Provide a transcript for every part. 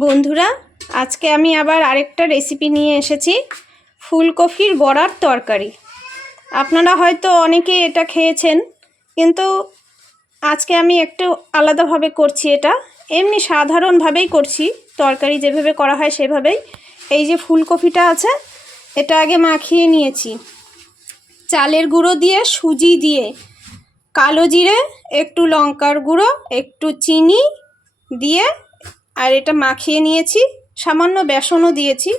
বন্ধুরা, আজকে আমি আবার আরেকটা রেসিপি নিয়ে এসেছি, ফুলকপির বড়ার তরকারি। আপনারা হয়তো অনেকেই এটা খেয়েছেন, কিন্তু আজকে আমি একটু আলাদাভাবে করছি। এটা এমনি সাধারণভাবেই করছি, তরকারি যেভাবে করা হয় সেভাবেই। এই যে ফুলকপিটা আছে, এটা আগে মাখিয়ে নিয়েছি চালের গুঁড়ো দিয়ে, সুজি দিয়ে, কালো জিরে, একটু লঙ্কার গুঁড়ো, একটু চিনি দিয়ে, আর এটা মাখিয়ে নিয়েছি। সামান্য বেসনও দিয়েছি,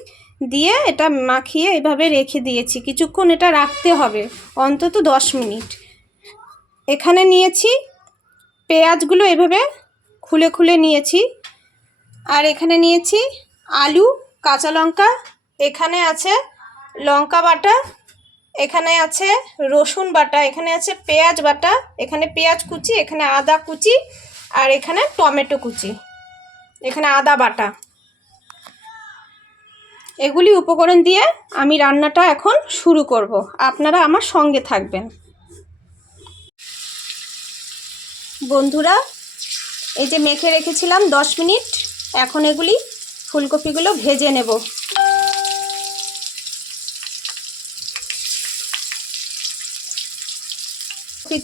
দিয়ে এটা মাখিয়ে এভাবে রেখে দিয়েছি। কিছুক্ষণ এটা রাখতে হবে, অন্তত 10 মিনিট। এখানে নিয়েছি পেঁয়াজগুলো, এভাবে খুলে খুলে নিয়েছি। আর এখানে নিয়েছি আলু, কাঁচা লঙ্কা, এখানে আছে লঙ্কা বাটা, এখানে আছে রসুন বাটা, এখানে আছে পেঁয়াজ বাটা, এখানে পেঁয়াজ কুচি, এখানে আদা কুচি, আর এখানে টমেটো কুচি, এখানে আদা বাটা। এগুলি উপকরণ দিয়ে আমি রান্নাটা এখন শুরু করব। আপনারা আমার সঙ্গে থাকবেন। বন্ধুরা, এই যে মেখে রেখেছিলাম 10 মিনিট, এখন এগুলি ফুলকপিগুলো ভেজে নেব।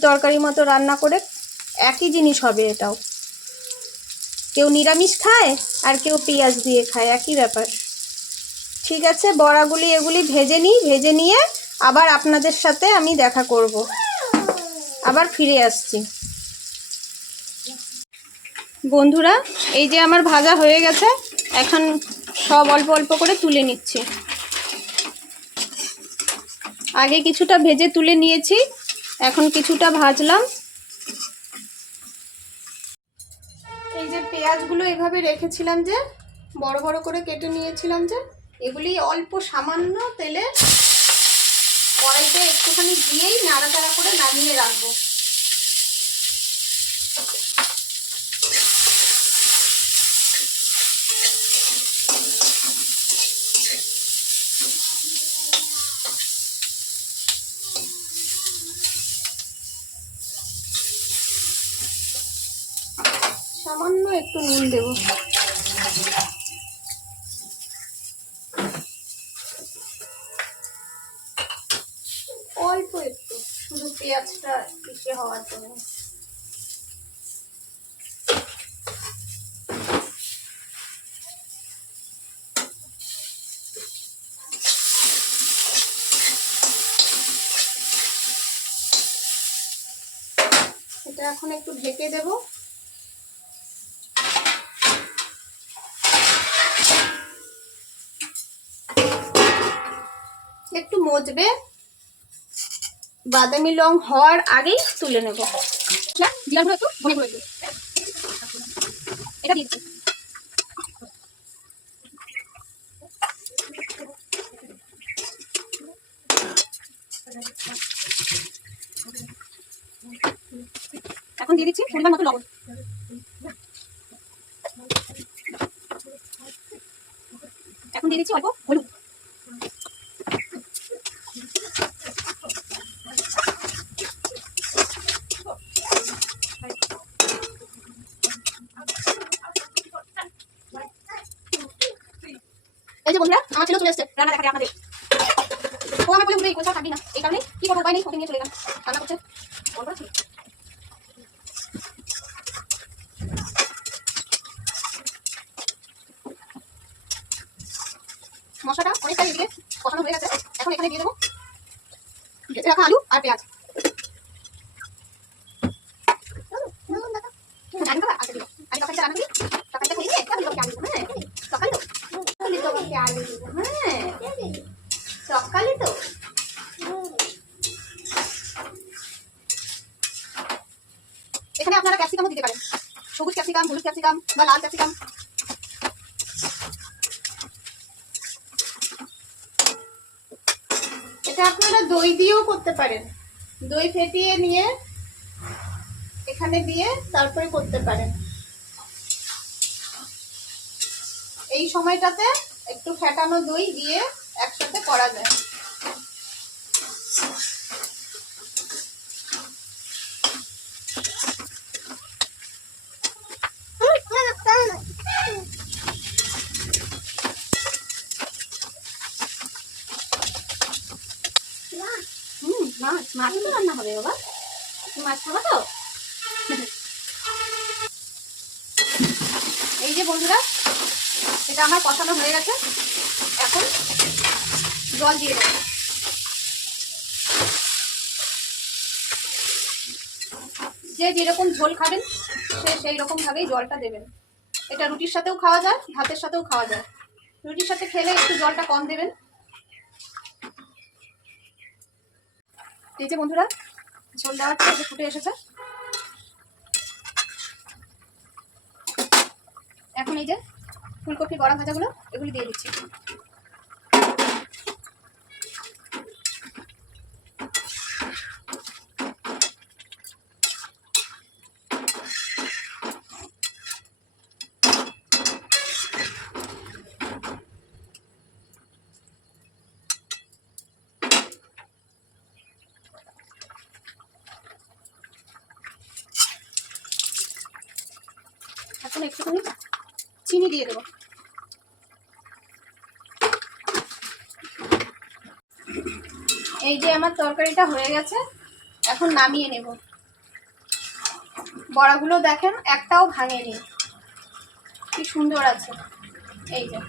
তরকারি মতো রান্না করে একই জিনিস হবে এটাও। কেউ নিরামিষ খায় আর কেউ পেঁয়াজ দিয়ে খায়, একই ব্যাপার। ঠিক আছে, বড়াগুলি এগুলি ভেজে নিই। ভেজে নিয়ে আবার আপনাদের সাথে আমি দেখা করব, আবার ফিরে আসছি। বন্ধুরা, এই যে আমার ভাজা হয়ে গেছে, এখন সব অল্প অল্প করে তুলে নিচ্ছি। আগে কিছুটা ভেজে তুলে নিয়েছি, এখন কিছুটা ভাজলাম। এই যে পেঁয়াজগুলো এভাবে রেখেছিলাম, যে বড় বড় করে কেটে নিয়েছিলাম, যে এগুলি অল্প সামান্য তেলে কড়াইতে একটুখানি দিয়েই নাড়াচাড়া করে নামিয়ে রাখবো। সামান্য একটু নুন দেব। অল্প একটু, শুধু পেঁয়াজটা ইসে হওয়ার জন্য। এটা এখন একটু ঢেকে দেব। একটু মজবে, বাদামি রং হওয়ার আগেই তুলে নেব। একটু মনে করে এটা দিয়ে দিচ্ছি। এখন দিয়ে দিচ্ছি পরিমাণ মতো লবণ। এখন দিয়ে দিচ্ছি অল্প হলুদ। এই যে বন্ধুরা, আমার ছেলে চলে এসেছে রান্না দেখাতে আপনাদের। ও আমার বলে উঠে কোথাও থাকবি না, এই কারণে কি করবো, উপায় নেই, ওকে নিয়ে চলে গেলাম। রান্না করছে মশলাটা অনেকটা এদিকে কষানো হয়ে গেছে। এখন এখানে দিয়ে দেবো ভেজে রাখা আলু আর পেঁয়াজ। সকালে তো এখানে আপনারা ক্যাপসিকামও দিতে পারেন, সবুজ ক্যাপসিকাম, হলুদ ক্যাপসিকাম বা লাল ক্যাপসিকাম। এটা আপনারা দই দিয়েও করতে পারেন, দই ফেটিয়ে নিয়ে এখানে দিয়ে তারপরে করতে পারেন। এই সময়টাতে একটু ফেটানো দই দিয়ে একসাথে করা যায়। মাছ তো রান্না হবে বাবা, মাছ খাবো তো। এই যে বন্ধুরা, এটা আমার কষানো হয়ে গেছে। এখন জল দিয়ে দেবো। যে যেরকম ঝোল খাবেন সে সেই রকম ভাবেই জলটা দেবেন। এটা রুটির সাথেও খাওয়া যায়, ভাতের সাথেও খাওয়া যায়। রুটির সাথে খেলে একটু জলটা কম দেবেন। এই যে বন্ধুরা, ঝোল দেওয়ার পর যে ফুটে এসেছে। এখন এই যে ফুলকপি বড়া ভাজাগুলো এগুলি দিয়ে দিচ্ছি। এখন একটুখানি চিনি দিয়ে দেবো। এই যে আমার তরকারিটা হয়ে গেছে, এখন নামিয়ে নেব। বড়াগুলো দেখেন একটাও ভাঙেনি, কি সুন্দর আছে। এই যে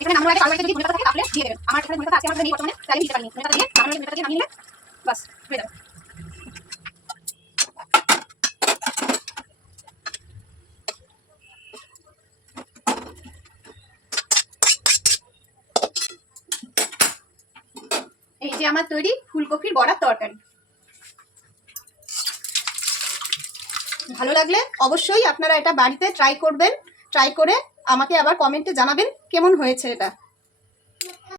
এখানে নামানোর আগে কালো যদি ধনে পাতা থাকে তাহলে দিয়ে দেবেন। আমার এখানে ধনে পাতা আজকে আমার নেই বর্তমানে, তাই আমি দিতে পারিনি। ধনে পাতা দিয়ে নামানোর আগে ধনে পাতা দিয়ে নামিয়ে নিলে বাস হয়ে যাবে। এই যে আমার তৈরি ফুলকপির বড়ার তরকারি। ভালো লাগলে অবশ্যই আপনারা এটা বাড়িতে ট্রাই করবেন। ট্রাই করে আমাকে আবার কমেন্টে জানাবেন কেমন হয়েছে এটা।